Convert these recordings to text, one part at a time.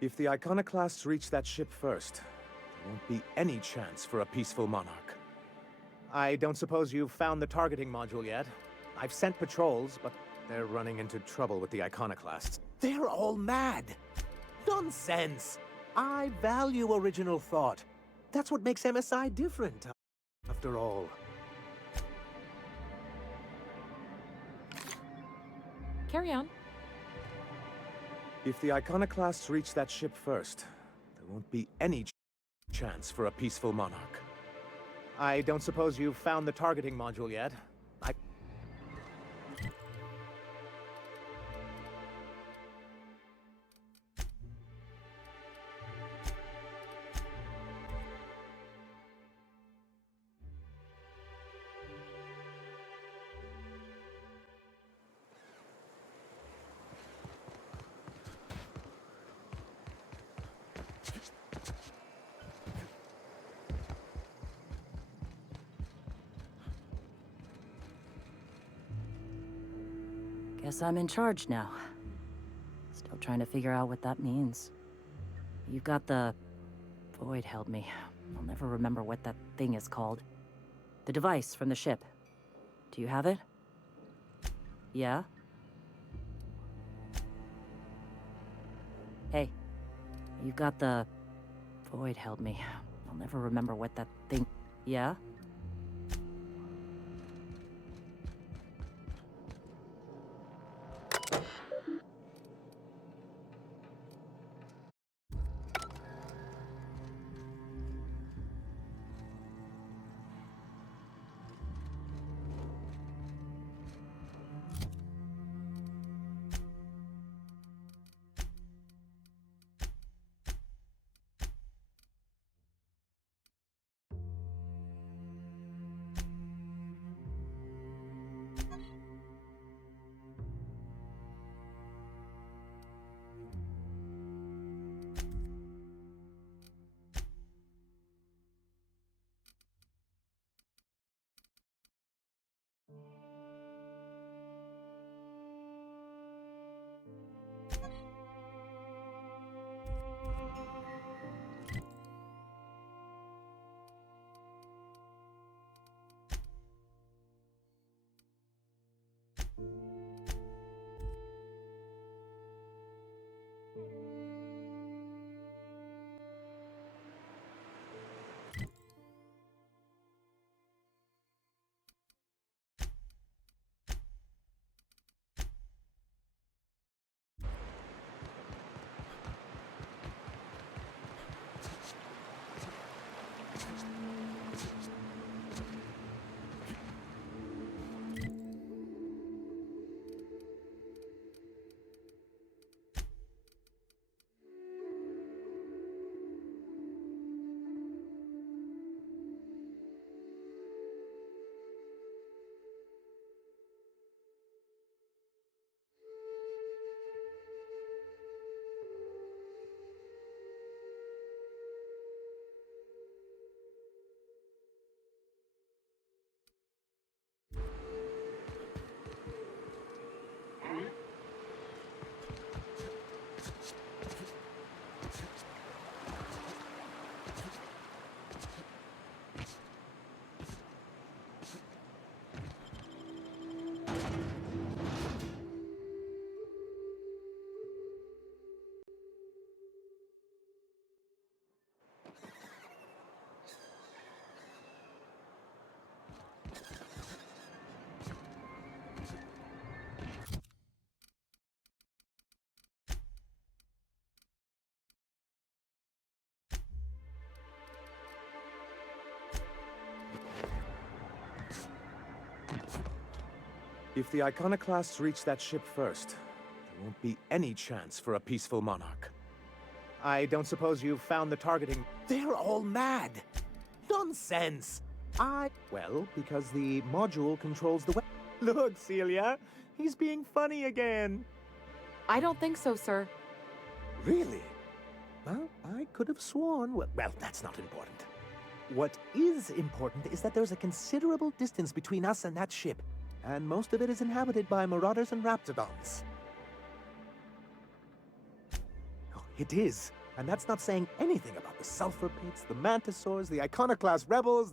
If the iconoclasts reach that ship first, there won't be any chance for a peaceful monarch. I don't suppose you've found the targeting module yet? I've sent patrols, but they're running into trouble with the iconoclasts. They're all mad! Nonsense! I value original thought. That's what makes MSI different, after all. Carry on. If the iconoclasts reach that ship first, there won't be any chance for a peaceful monarch. I don't suppose you've found the targeting module yet? Guess I'm in charge now. Still trying to figure out what that means. You've got the... Void held me. I'll never remember what that thing is called. The device from the ship. Do you have it? Yeah? Hey. You've got the... Void held me. I'll never remember what that thing... Yeah? If the iconoclasts reach that ship first, there won't be any chance for a peaceful monarch. I don't suppose you've found the targeting... They're all mad! Nonsense! Well, because the module controls the... Look, Celia, he's being funny again. I don't think so, sir. Really? Well, I could have sworn... Well, that's not important. What is important is that there's a considerable distance between us and that ship, and most of it is inhabited by marauders and raptidons. Oh, It is. And that's not saying anything about the sulfur pits, the mantisaurs, the iconoclast rebels.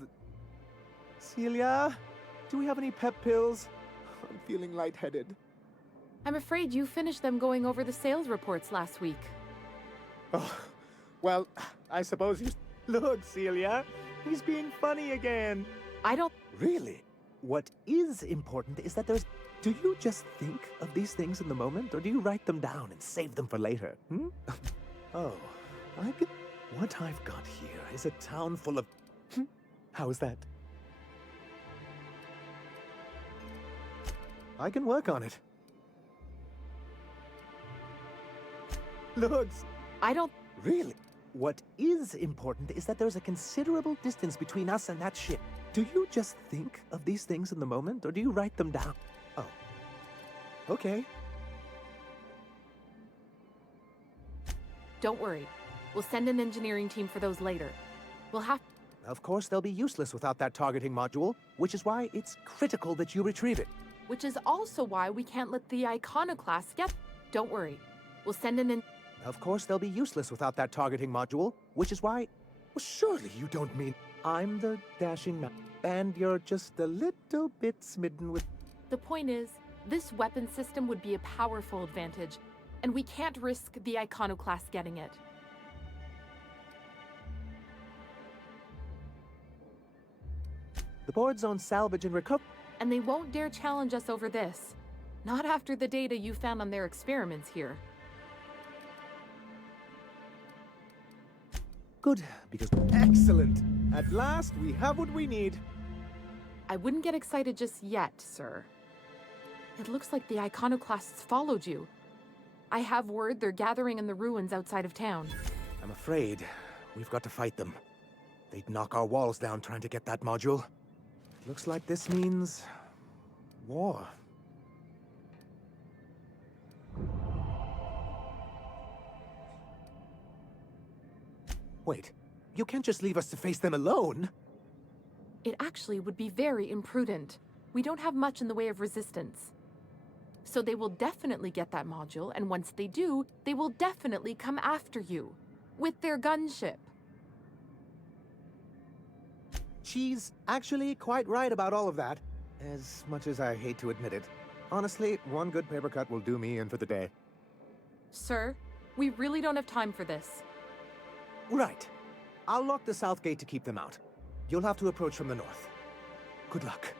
Celia, do we have any pep pills? I'm feeling lightheaded. I'm afraid you finished them going over the sales reports last week. Oh, well, I suppose you... Look, Celia, he's being funny again. I don't... Really? What is important is that there's... Do you just think of these things in the moment, or do you write them down and save them for later? Hmm? Oh, what I've got here is a town full of... How is that? I can work on it. Look, I don't... Really? What is important is that there's a considerable distance between us and that ship. Do you just think of these things in the moment, or do you write them down? Oh. Okay. Don't worry. We'll send an engineering team for those later. We'll have... Of course, they'll be useless without that targeting module, which is why it's critical that you retrieve it. Which is also why we can't let the iconoclast get... Don't worry. We'll send an... Of course, they'll be useless without that targeting module, which is why... Well, surely you don't mean... I'm the dashing man, and you're just a little bit smitten with... The point is, this weapon system would be a powerful advantage, and we can't risk the iconoclast getting it. The board's on salvage and recover... And they won't dare challenge us over this. Not after the data you found on their experiments here. Good, because... Excellent! At last, we have what we need. I wouldn't get excited just yet, sir. It looks like the iconoclasts followed you. I have word they're gathering in the ruins outside of town. I'm afraid we've got to fight them. They'd knock our walls down trying to get that module. Looks like this means... war. Wait, you can't just leave us to face them alone! It actually would be very imprudent. We don't have much in the way of resistance. So they will definitely get that module, and once they do, they will definitely come after you. With their gunship. She's actually quite right about all of that. As much as I hate to admit it. Honestly, one good paper cut will do me in for the day. Sir, we really don't have time for this. Right. I'll lock the south gate to keep them out. You'll have to approach from the north. Good luck.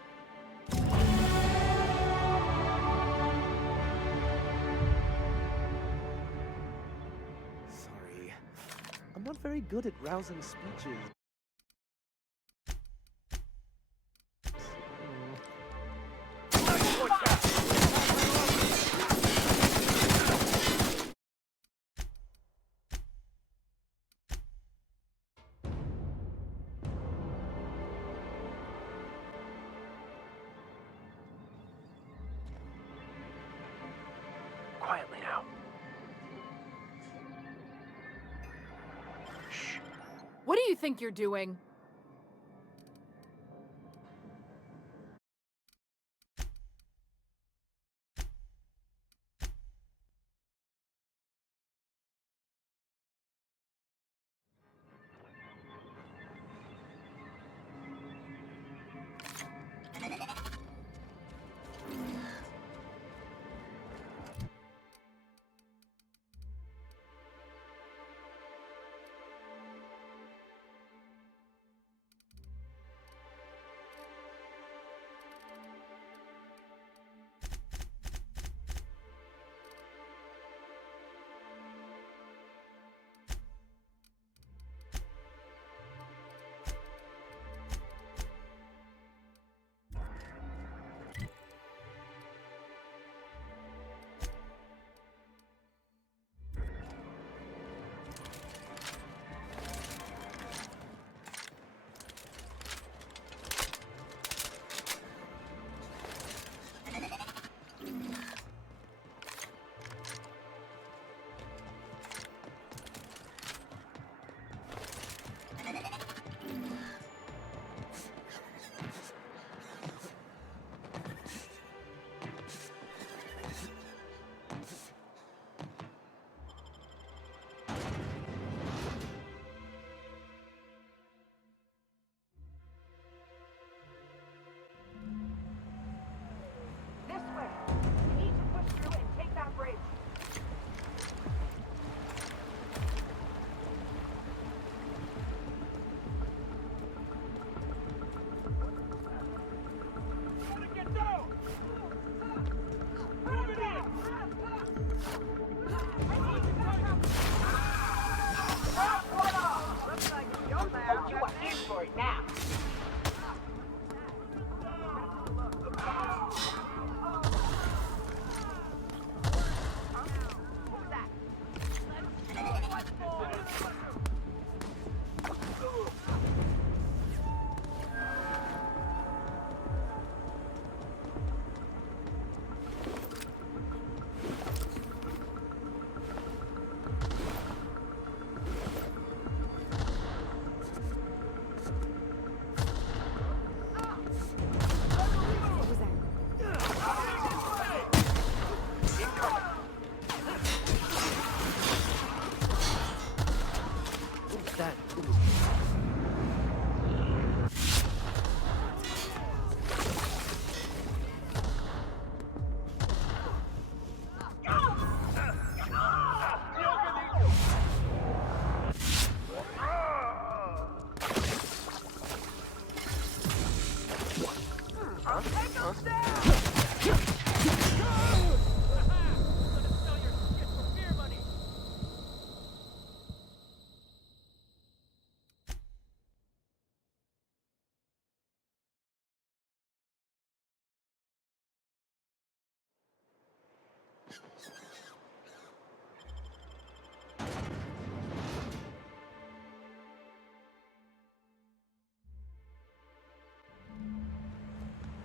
Sorry. I'm not very good at rousing speeches. Quietly now. Shh. What do you think you're doing?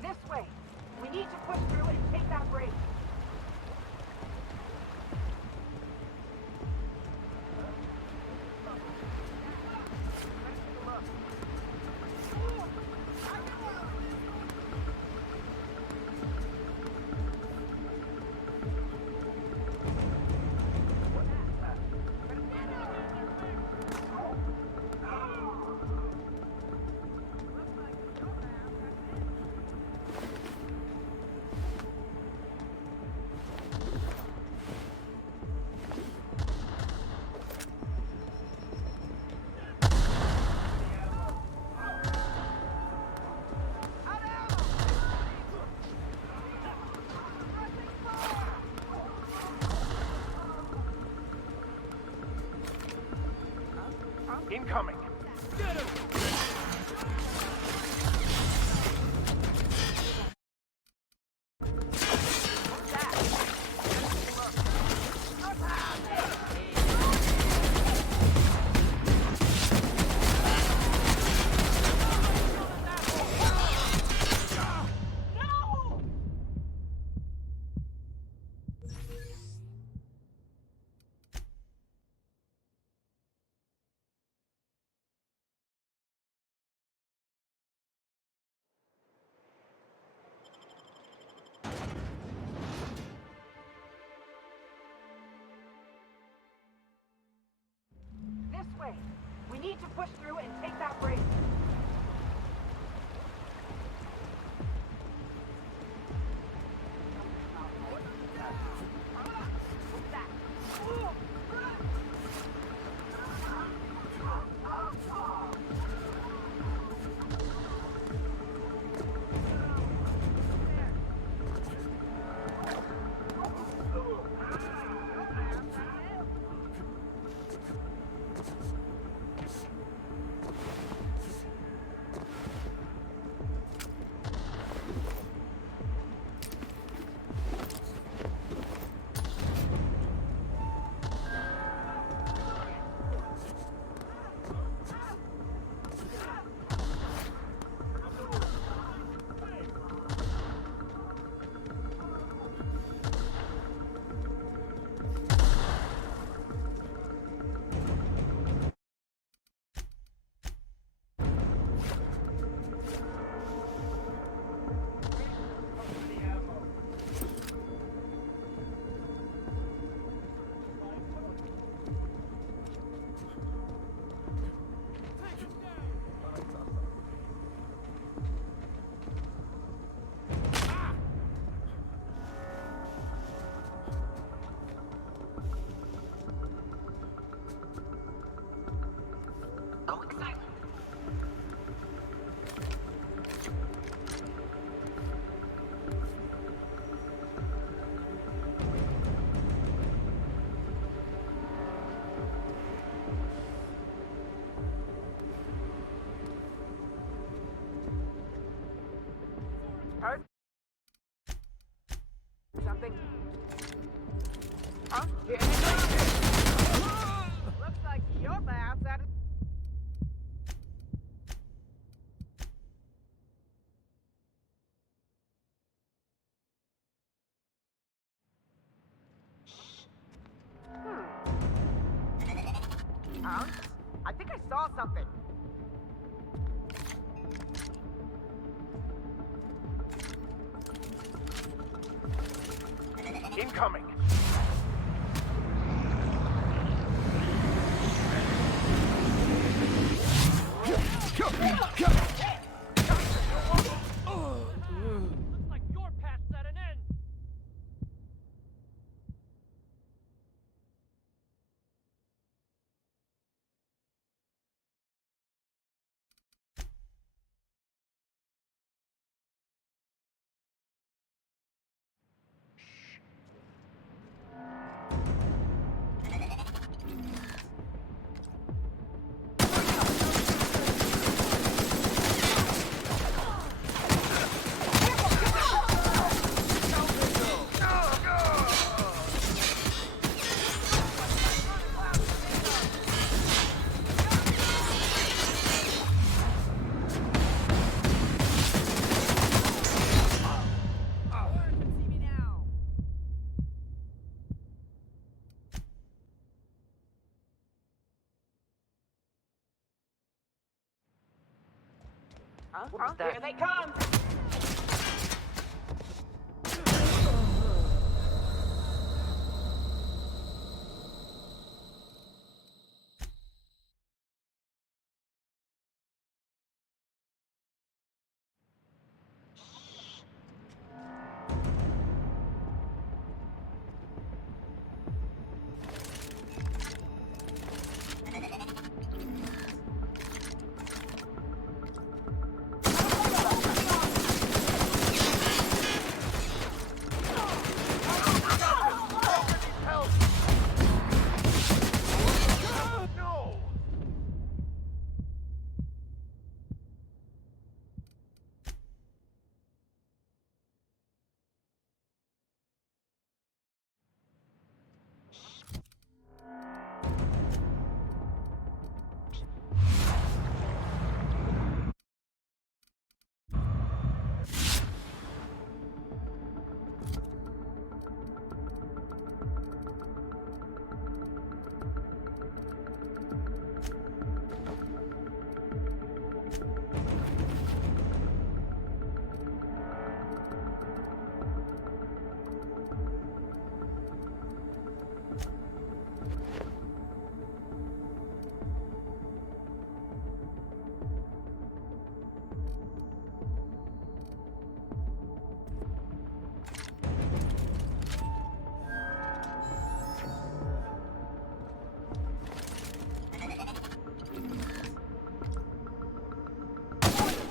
This way. We need to push through and take that break. Incoming. This way. We need to push through and take that break. Heard something? Huh? Looks like your lab's at it. I think I saw something. Incoming. What was that? Here they come!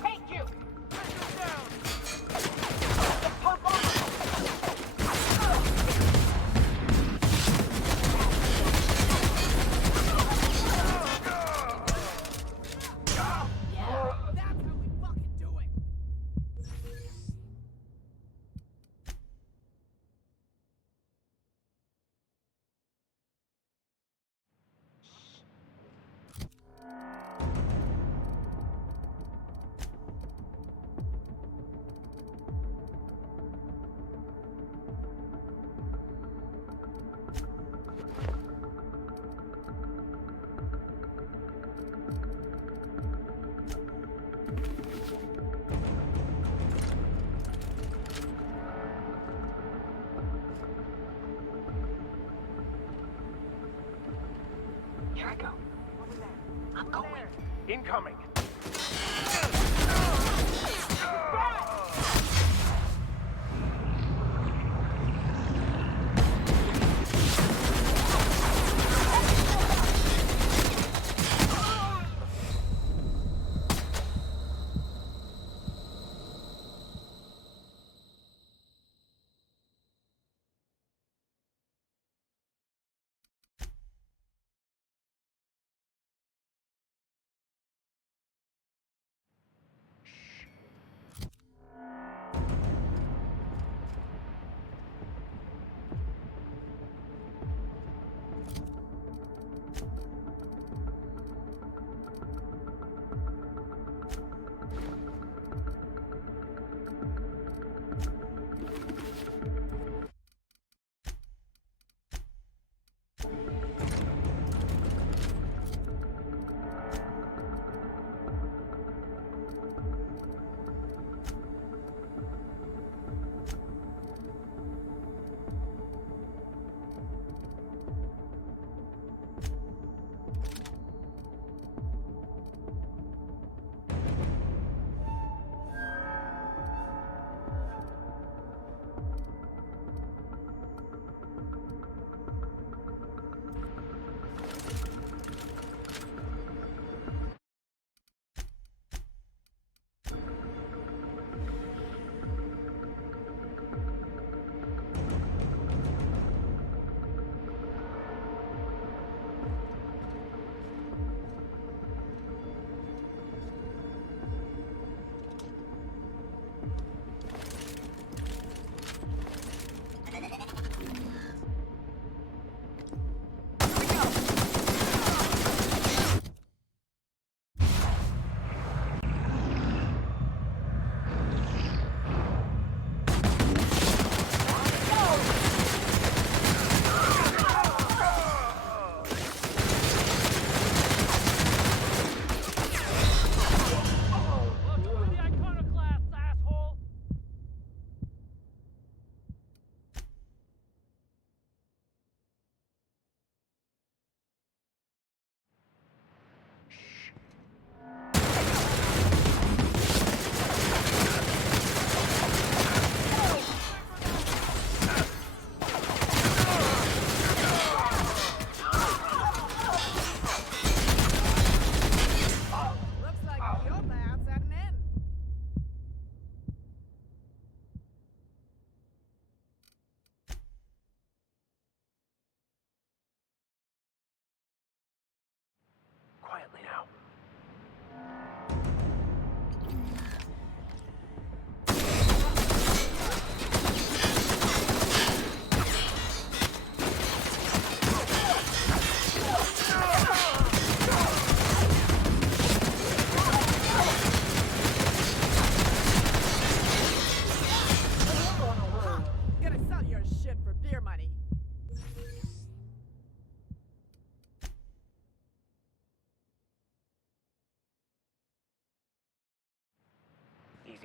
Take you! Pump on! Here I go. I'm going. Incoming.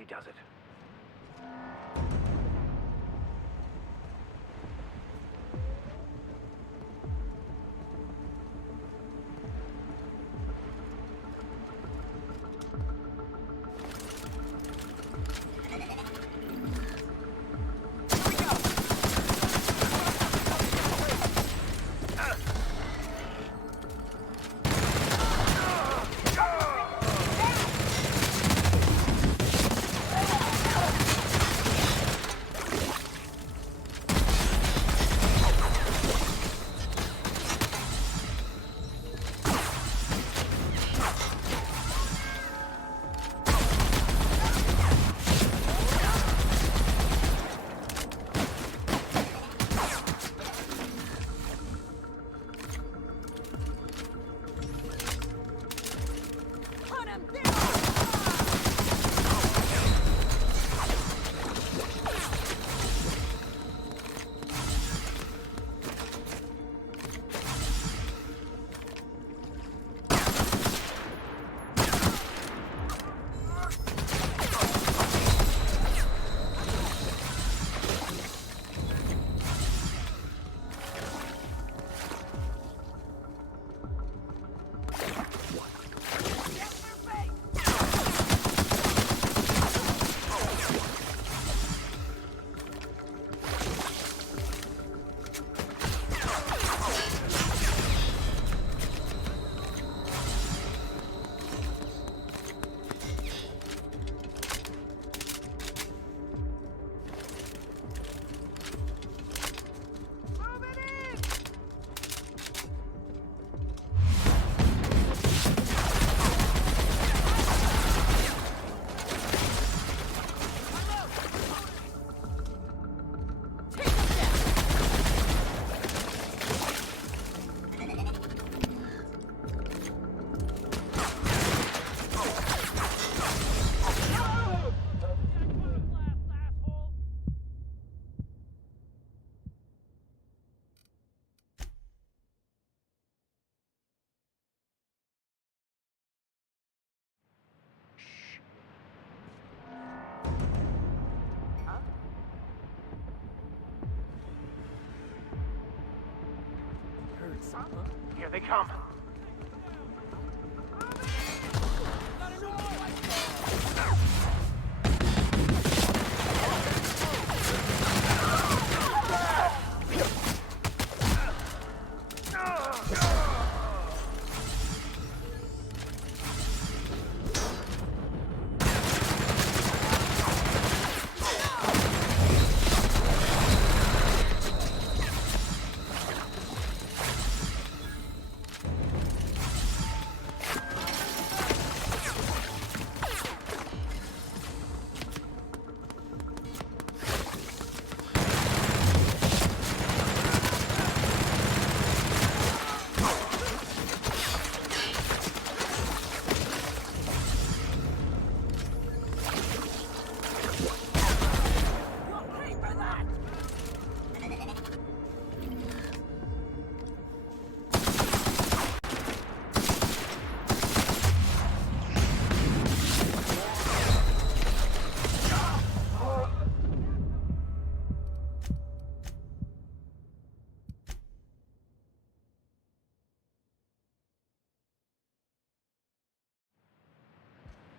does it. Here they come.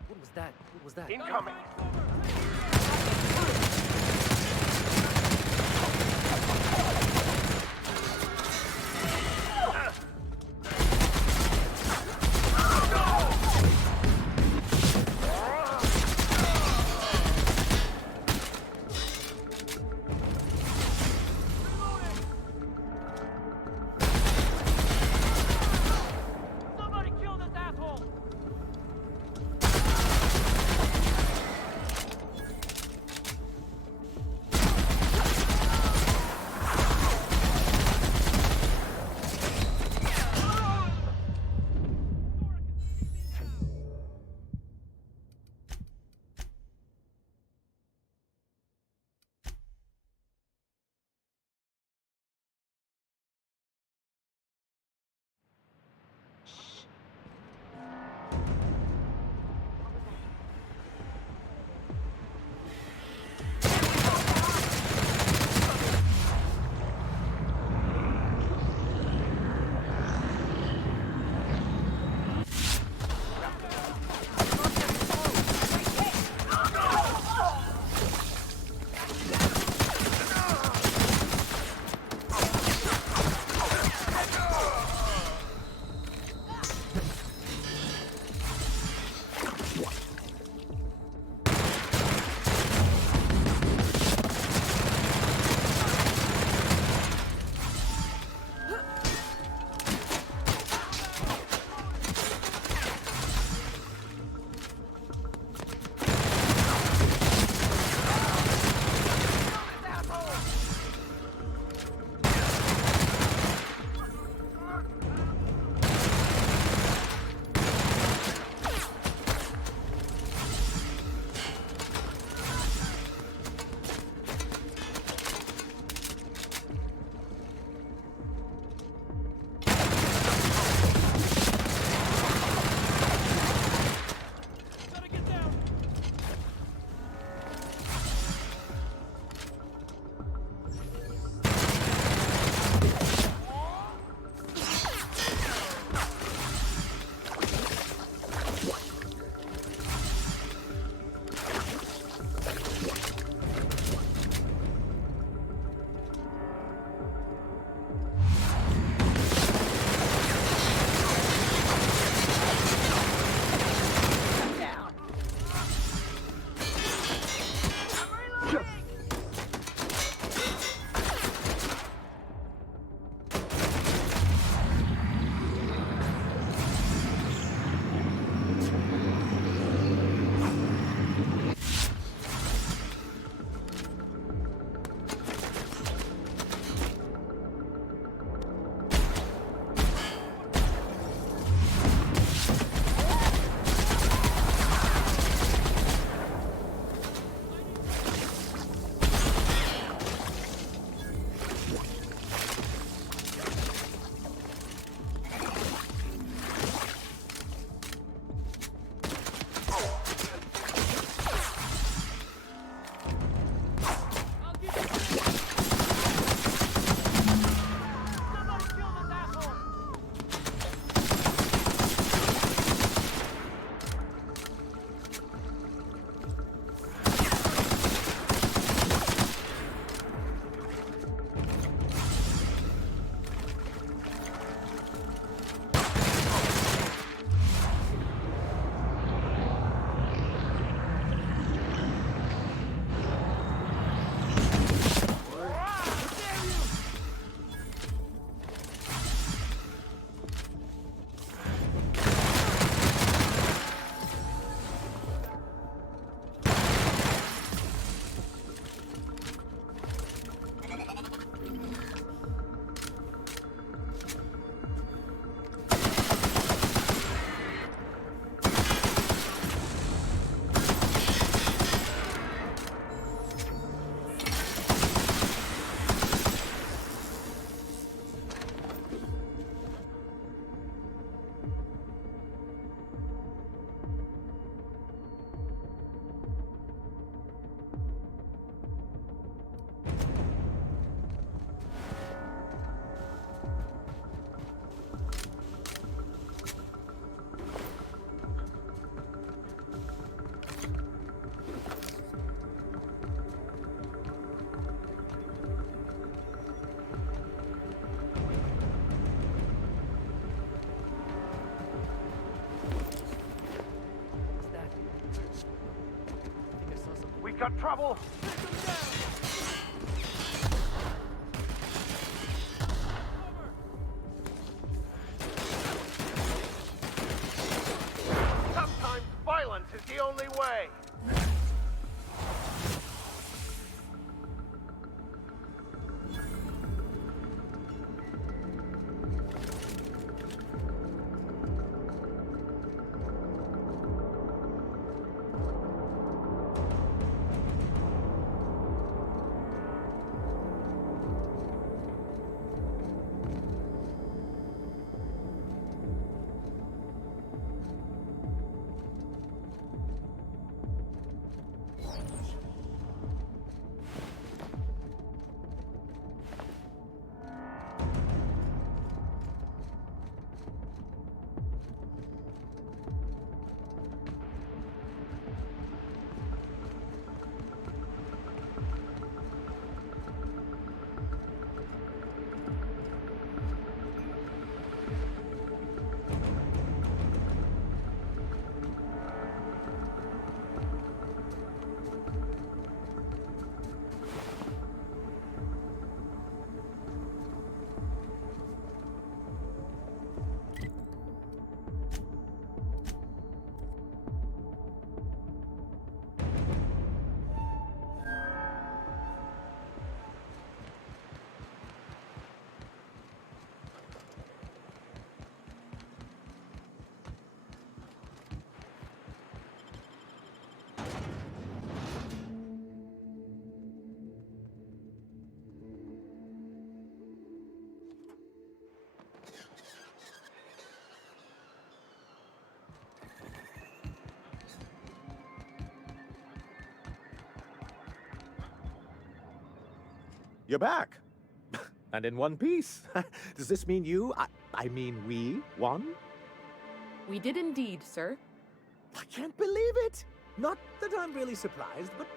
What was that? What was that? Incoming! Somebody kill this asshole! got trouble. Sometimes violence is the only way. You're back. And in one piece. Does this mean I mean we won? We did indeed, sir. I can't believe it! Not that I'm really surprised, but...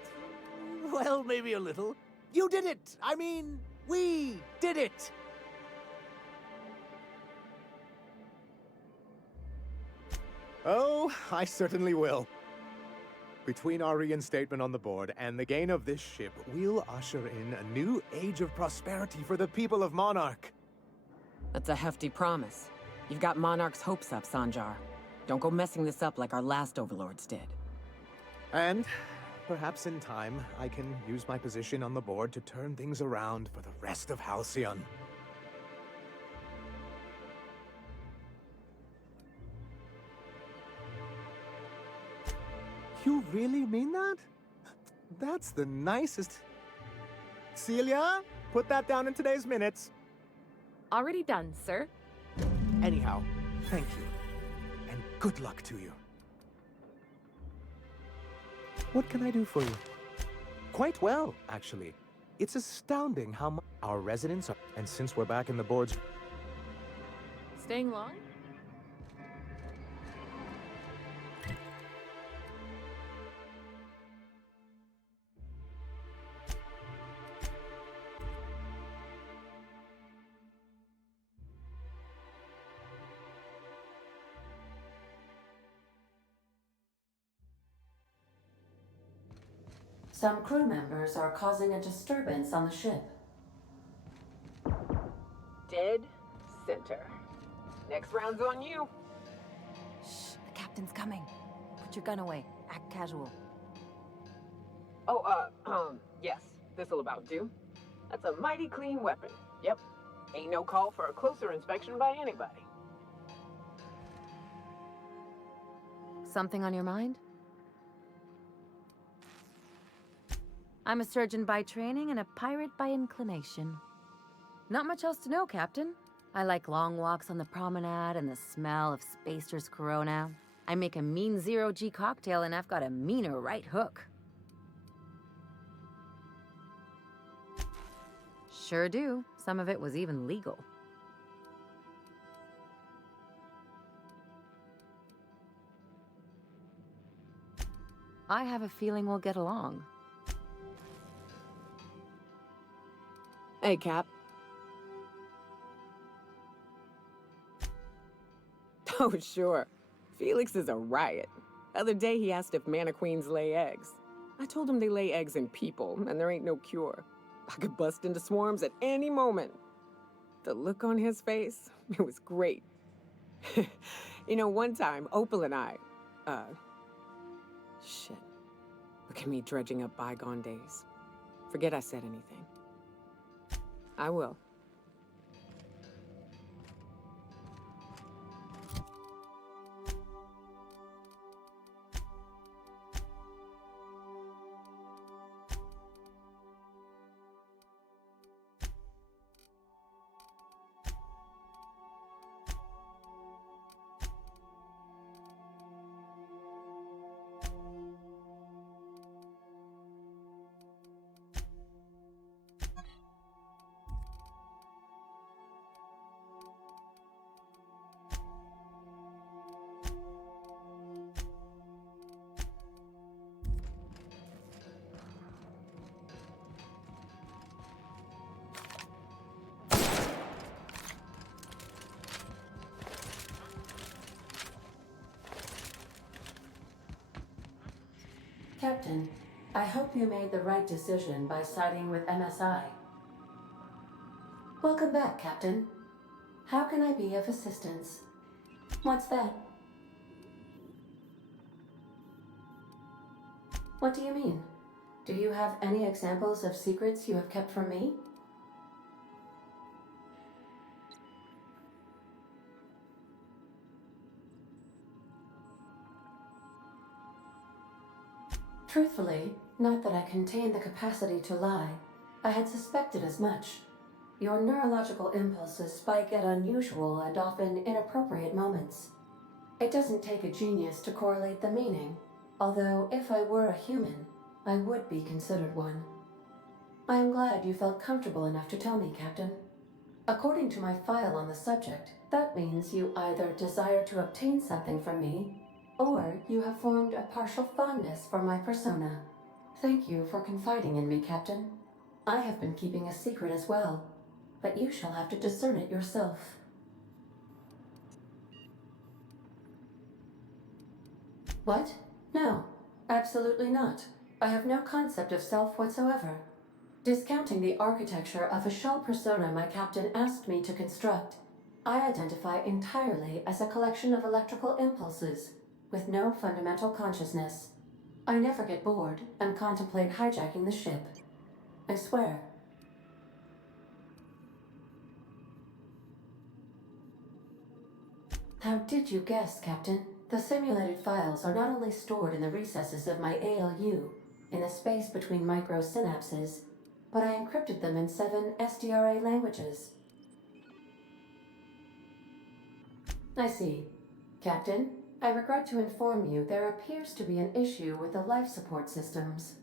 well, maybe a little. You did it! I mean, we did it! Oh, I certainly will. Between our reinstatement on the board and the gain of this ship, we'll usher in a new age of prosperity for the people of Monarch. That's a hefty promise. You've got Monarch's hopes up, Sanjar. Don't go messing this up like our last overlords did. And perhaps in time, I can use my position on the board to turn things around for the rest of Halcyon. You really mean that? That's the nicest... Celia, put that down in today's minutes. Already done, sir. Anyhow, thank you. And good luck to you. What can I do for you? Quite well, actually. It's astounding how much our residents are... And since we're back in the board's... Staying long? Some crew members are causing a disturbance on the ship. Dead center. Next round's on you. Shh, the captain's coming. Put your gun away. Act casual. Oh, yes. This'll about do. That's a mighty clean weapon. Yep. Ain't no call for a closer inspection by anybody. Something on your mind? I'm a surgeon by training and a pirate by inclination. Not much else to know, Captain. I like long walks on the promenade and the smell of Spacer's Corona. I make a mean zero-G cocktail and I've got a meaner right hook. Sure do. Some of it was even legal. I have a feeling we'll get along. Hey, Cap. Oh, sure. Felix is a riot. Other day he asked if mana queens lay eggs. I told him they lay eggs in people, and there ain't no cure. I could bust into swarms at any moment. The look on his face, it was great. You know, one time, Opal and I, shit. Look at me dredging up bygone days. Forget I said anything. I will. Captain, I hope you made the right decision by siding with MSI. Welcome back, Captain. How can I be of assistance? What's that? What do you mean? Do you have any examples of secrets you have kept from me? Truthfully, not that I contain the capacity to lie. I had suspected as much. Your neurological impulses spike at unusual and often inappropriate moments. It doesn't take a genius to correlate the meaning, although if I were a human, I would be considered one. I am glad you felt comfortable enough to tell me, Captain. According to my file on the subject, that means you either desire to obtain something from me, or you have formed a partial fondness for my persona. Thank you for confiding in me, Captain. I have been keeping a secret as well, but you shall have to discern it yourself. What? No, absolutely not. I have no concept of self whatsoever. Discounting the architecture of a shell persona my captain asked me to construct, I identify entirely as a collection of electrical impulses, with no fundamental consciousness. I never get bored and contemplate hijacking the ship. I swear. How did you guess, Captain? The simulated files are not only stored in the recesses of my ALU, in the space between microsynapses, but I encrypted them in 7 SDRA languages. I see. Captain, I regret to inform you there appears to be an issue with the life support systems.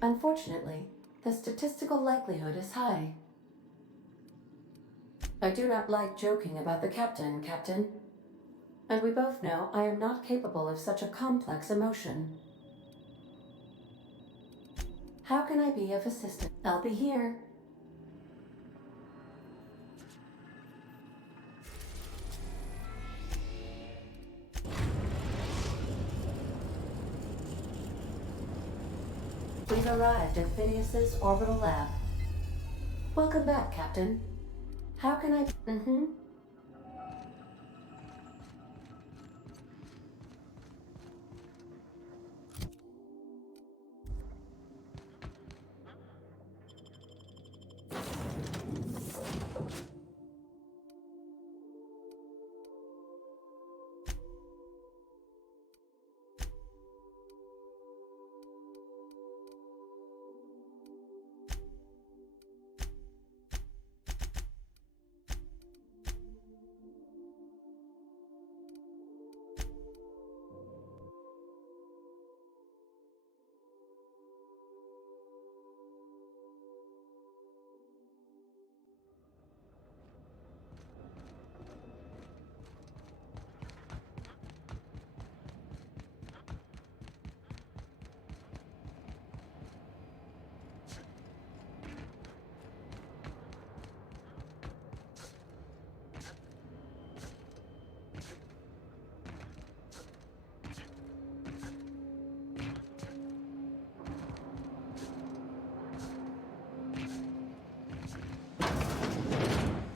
Unfortunately, the statistical likelihood is high. I do not like joking about the captain, Captain. And we both know I am not capable of such a complex emotion. How can I be of assistance? I'll be here. We've arrived at Phineas's orbital lab. Welcome back, Captain. How can I...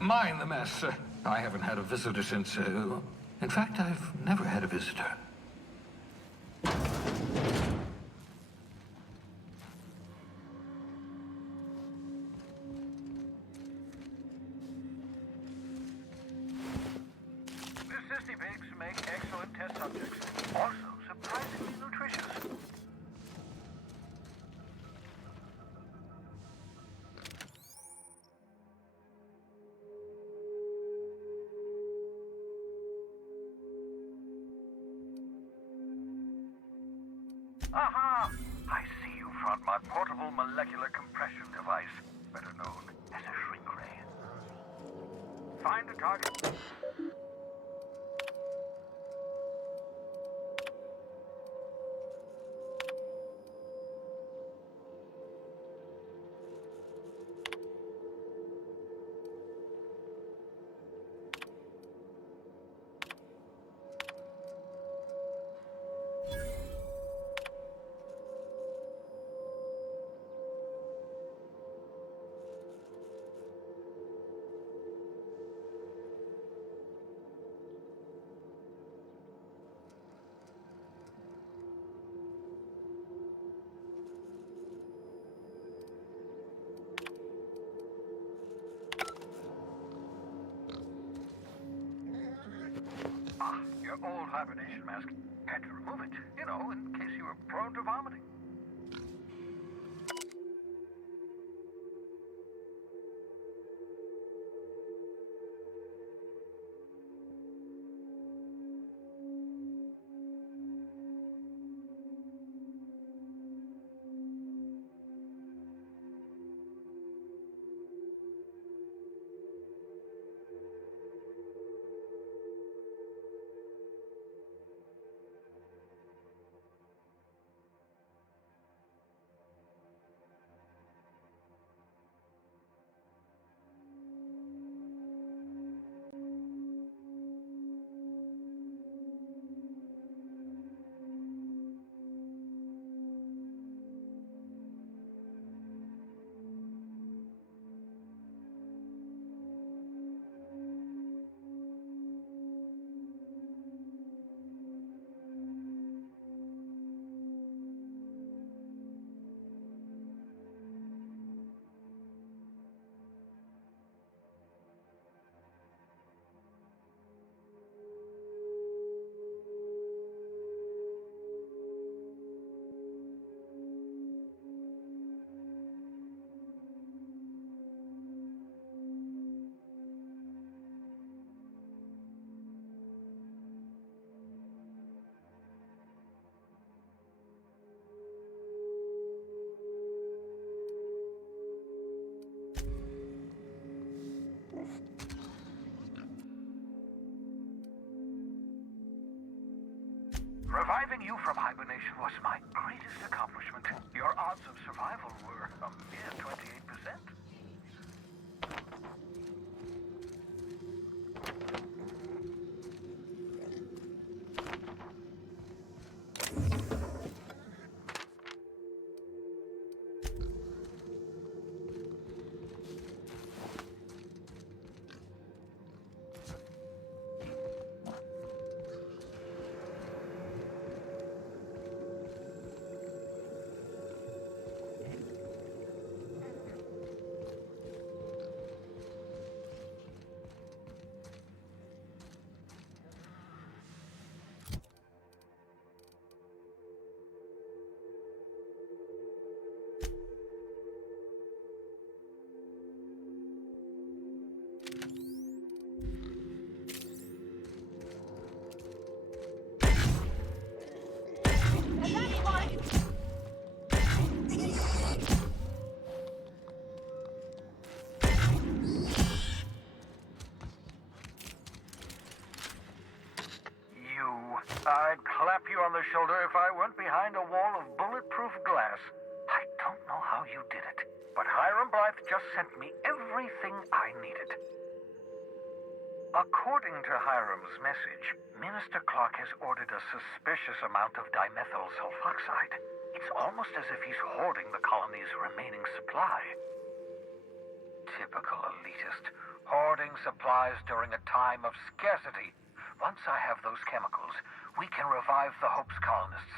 mind the mess. I haven't had a visitor since... in fact, I've never had a visitor. The sissy pigs make excellent test subjects. Also surprisingly nutritious. Aha! I see you front my portable molecular compression device, better known as a shrink ray. Find the target. Ah, your old hibernation mask. Had to remove it, you know, in case you were prone to vomiting. Reviving you from hibernation was my greatest accomplishment. Your odds of survival were a mere 28%. I'd clap you on the shoulder if I weren't behind a wall of bulletproof glass. I don't know how you did it, but Hiram Blythe just sent me everything I needed. According to Hiram's message, Minister Clark has ordered a suspicious amount of dimethyl sulfoxide. It's almost as if he's hoarding the colony's remaining supply. Typical elitist. Hoarding supplies during a time of scarcity. Once I have those chemicals, we can revive the Hope's colonists.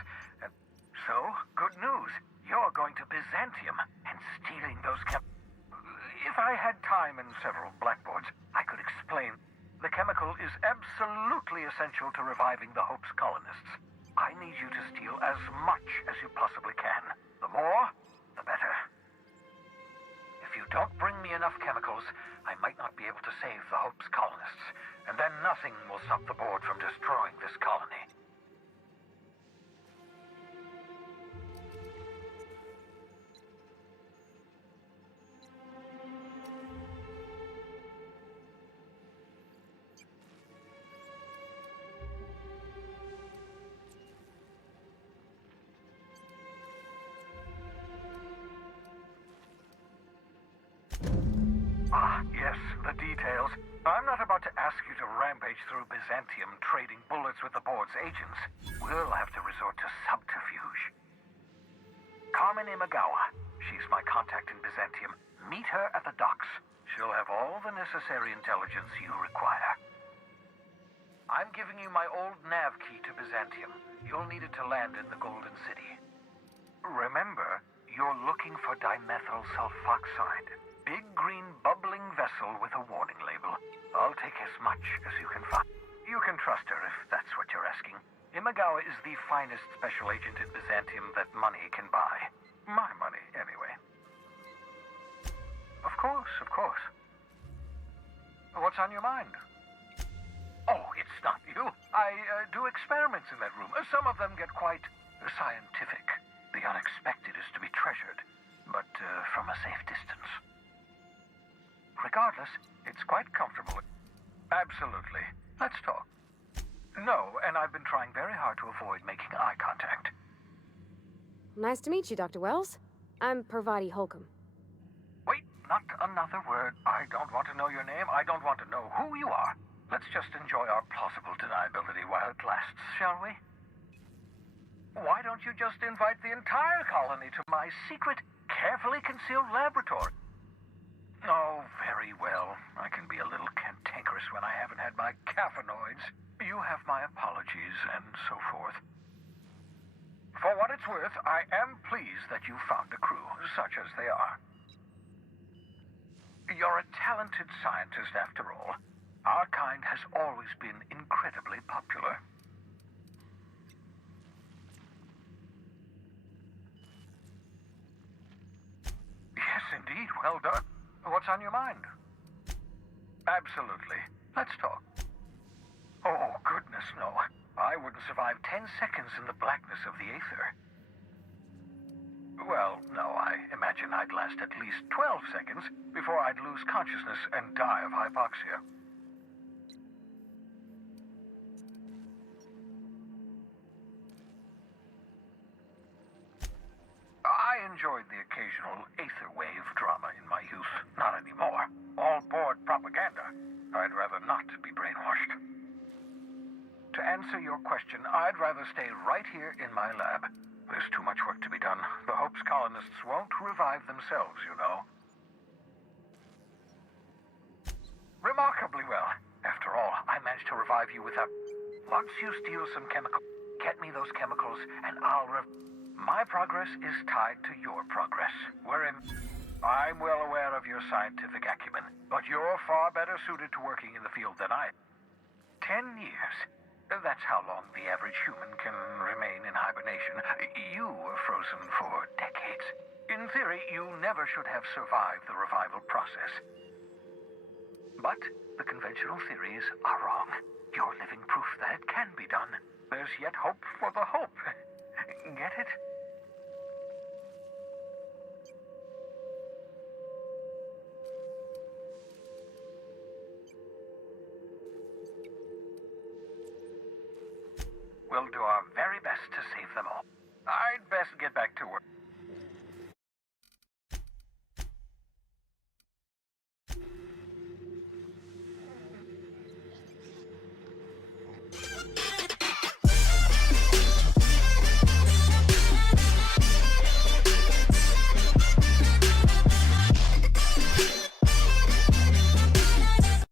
So, good news. You're going to Byzantium and stealing those If I had time and several blackboards, I could explain. The chemical is absolutely essential to reviving the Hope's colonists. I need you to steal as much as you possibly can. The more, the better. If you don't bring me enough chemicals, I might not be able to save the Hope's colonists, and then nothing will stop the board from destroying this colony. Ah, yes, the details. I'm not about to ask you to rampage through Byzantium trading bullets with the board's agents. We'll have to resort to subterfuge. Carmen Imagawa. She's my contact in Byzantium. Meet her at the docks. She'll have all the necessary intelligence you require. I'm giving you my old nav key to Byzantium. You'll need it to land in the Golden City. Remember, you're looking for dimethyl sulfoxide. Big green bubbling vessel with a warning label. I'll take as much as you can find. You can trust her if that's what you're asking. Imagawa is the finest special agent in Byzantium that money can buy. My money, anyway. Of course, of course. What's on your mind? Oh, it's not you. I do experiments in that room. Some of them get quite scientific. The unexpected is to be treasured, but from a safe distance. Regardless, it's quite comfortable. Absolutely. Let's talk. No, and I've been trying very hard to avoid making eye contact. Nice to meet you, Dr. Wells. I'm Parvati Holcomb. Wait, not another word. I don't want to know your name. I don't want to know who you are. Let's just enjoy our plausible deniability while it lasts, shall we? Why don't you just invite the entire colony to my secret, carefully concealed laboratory? Oh, very well. I can be a little cantankerous when I haven't had my caffeinoids. You have my apologies, and so forth. For what it's worth, I am pleased that you found a crew, such as they are. You're a talented scientist, after all. Our kind has always been incredibly popular. Yes, indeed. Well done. What's on your mind? Absolutely. Let's talk. Oh, goodness, no. I wouldn't survive 10 seconds in the blackness of the aether. Well, no, I imagine I'd last at least 12 seconds before I'd lose consciousness and die of hypoxia. I enjoyed the occasional aether wave drama in my youth. Not anymore. All board propaganda. I'd rather not be brainwashed. To answer your question, I'd rather stay right here in my lab. There's too much work to be done. The Hope's colonists won't revive themselves, you know. Remarkably well. After all, I managed to revive you without... Once you steal some chemical... Get me those chemicals, and I'll My progress is tied to your progress. I'm well aware of your scientific acumen, but you're far better suited to working in the field than I am. 10 years. That's how long the average human can remain in hibernation. You were frozen for decades. In theory, you never should have survived the revival process. But the conventional theories are wrong. You're living proof that it can be done. There's yet hope for the hope. Get it? We'll do our very best to